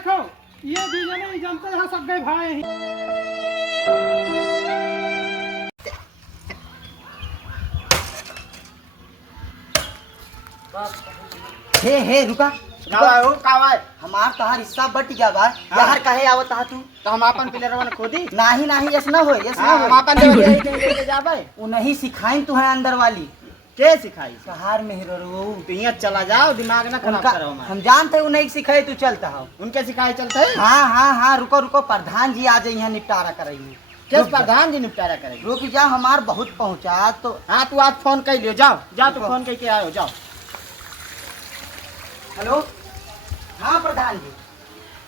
देखो ये भी जने जानते हैं सब गए भाई ही। हे रुका हमार तहार हिस्सा बट गया बा यार कहे आवत हा तू तो हम अपन पिलरवा ने खोदी नाही नाही ऐसा ना हो हम अपन ले जाबे वो नहीं सिखाई तू है अंदर वाली के सिखाई सहार में हीरो तो यहाँ चला जाओ दिमाग ना खराब करो हमारा। हम जानते वो नहीं सिखाई तू चलता हो उनके सिखाई चलते है। हाँ हाँ हाँ रुको रुको प्रधान जी आज यहाँ निपटारा करेंगे किस प्रधान जी निपटारा करेंगे। रुक जा हमार बहुत पहुँचा तो हाँ तू आज फोन कर लियो जाओ जाओ तू फोन करके आओ जाओ। हेलो हाँ प्रधान जी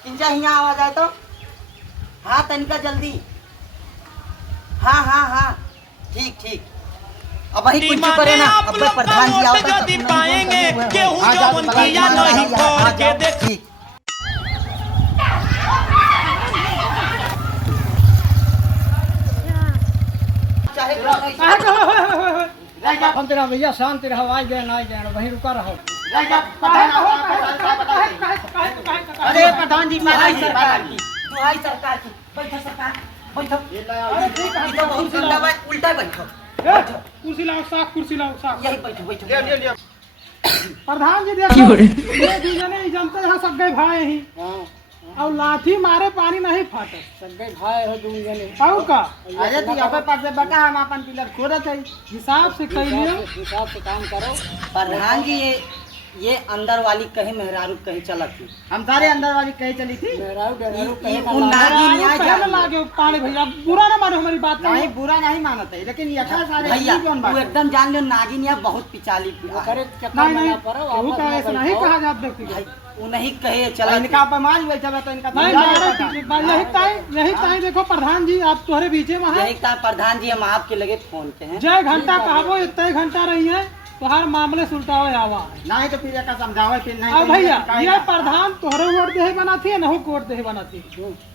किंजा यहाँ आवाज आए तो हाँ तनिका जल्दी हाँ हाँ हाँ ठीक ठीक अब वही कुछ करे ना अब प्रधान जी आओ तो पाएंगे गेहूं जो उनकी नहीं खोल के देख हम तेरा भैया शांति रहो आज गए ना गए वहीं रुका रहो। अरे प्रधान जी दुहाई सरकार की बैठो सरकार बैठो ये तो बहुत गंदा बात उल्टा बैठो कुर्सी लाओ साफ कुर्सी लाओ साफ यही बैठो बैठो लियो प्रधान जी देखो ये भी जने जानते हैं सब गए भाई ही और लाठी मारे पानी नहीं फाटे सब गए भाई हो तुम जने और का अरे तू यहाँ पे पास से बता हम अपन पिलर खोदा चाहिए हिसाब से कर लियो हिसाब से काम करो। प्रधान जी ये अंदर वाली कहीं मेहरारू कहीं चलत थी हम सारे अंदर वाली कहीं चली थी लागे पानी भैया बुरा ना मानो हमारी बात नहीं बुरा नहीं मानते है लेकिन ये सारे भैया तू एकदम जान लो नागिन या बहुत पिचाली नहीं नहीं वो का ऐसा नहीं कहा जात व्यक्ति वो नहीं कहे चला इनका अपमान बैठा तो इनका यही टाइम देखो प्रधान जी आप तुम्हारे बीचे में यही टाइम प्रधान जी हम आपके लगे फोन पे हैं जय घंटा कहो इतना घंटा रही है तो हर मामले सुलटाओ आवा नहीं तो फिर का समझावे फिर नहीं अब भैया ये प्रधान तोहरे वोट दे बना थी न हो कोट दे बना थी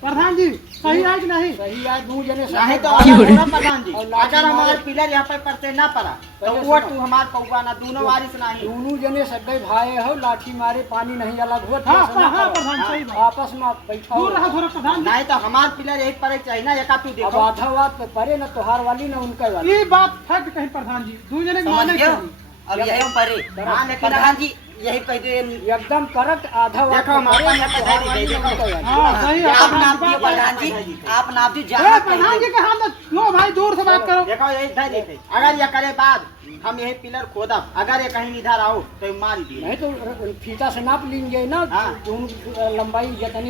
प्रधान जी सही आज नहीं सही आज दू जने नहीं तो प्रधान जी अगर हमारे पिलर यहाँ पे पड़ते ना पड़ा तो वोट तू हमार पौवा ना दोनों वारिस नहीं दोनों जने सगे भाई हो लाठी मारे पानी नहीं अलग हुआ प्रधान सही आपस में बैठा दूर रहा थोड़ा प्रधान नहीं तो हमार पिलर एक पड़े चाहिए ना एक तू देखो आधा बात पे परे ना तोहार वाली ना उनका वाली ये बात फैक्ट कहीं प्रधान जी दू जने माने अब यही परे प्रधान जी यही कह दो एकदम करेक्ट आधा देखो आप नाप दियो प्रधान जी आप नाप दियो जहाँ प्रधान जी के हाथ लो भाई दूर से बात करो देखो यही अगर ये करे बाद हम यही पिलर खोदा अगर ये कहीं इधर आओ तो मार दी नहीं तो फीता से नाप लेंगे ना लंबाई जितनी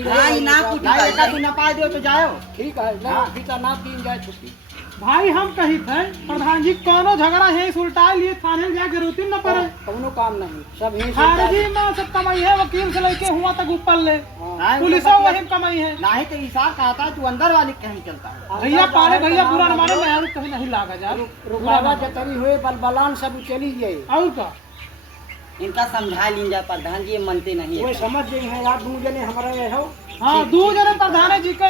नापा दो तो जाओ ठीक है फीता नाप दी जाए छुट्टी भाई हम कही थे प्रधान जी कोनो झगड़ा है उल्टा लिए थाने जाके रोती न पड़े कोनो काम नहीं सब ही खारजी में सब कमाई है वकील से लेके हुआ तक ऊपर ले पुलिस वही कमाई है नहीं तो ईसा कहता है तू अंदर वाली कहीं चलता है भैया पाले भैया बुरा न मारे मैं कहीं नहीं लागा जा रुकावा जतरी हुए बलबलान सब चली गए और का इनका समझा लीजिए प्रधान जी मनते नहीं वो समझ गए हैं यार दू जने हमारा ये हो हाँ दू जने प्रधान जी के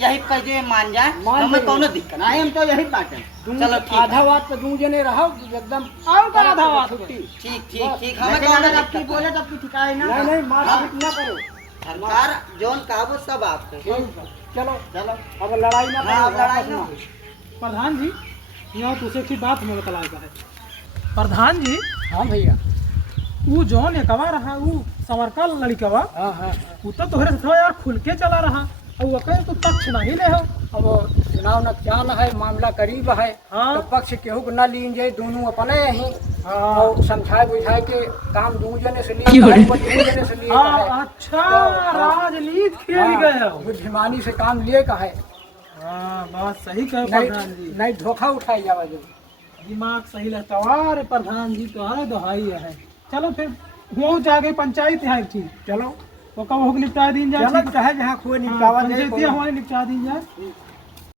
यही कह दे मान जाए हमें कोनो दिक्कत नहीं हम तो यही बात है चलो आधा बात पे दू जने रहो एकदम और का आधा बात ठीक ठीक ठीक हमें कोनो आपकी बोले तब की ठिकाए ना नहीं मार ना करो सरकार जोन काबू सब आपको चलो चलो अब लड़ाई ना लड़ाई ना प्रधान जी यहाँ तुझसे की बात हमें बतला है प्रधान जी हाँ भैया वो जौन एकवा रहा वो संवरका लड़कवा वो तो तोहरे से यार खुल के चला रहा और वो कहीं तो पक्ष नहीं ले हो अब चुनाव न चाल है मामला करीब है तो पक्ष केहू को न लीन जाए दोनों अपने ही और समझाए बुझाए के काम दू जने से लिए अच्छा राजनीति खेल गए बुद्धिमानी से काम लिए का है बात सही कहो प्रधान जी नहीं धोखा उठाई जावा जो दिमाग सही लगता है प्रधान जी तो है दोहाई है चलो फिर वो जाके पंचायत है ठीक चलो तो कब हो निपटा दी जाए चाहे जहाँ खोए निपटावा पंचायत हमारे निपटा दी जाए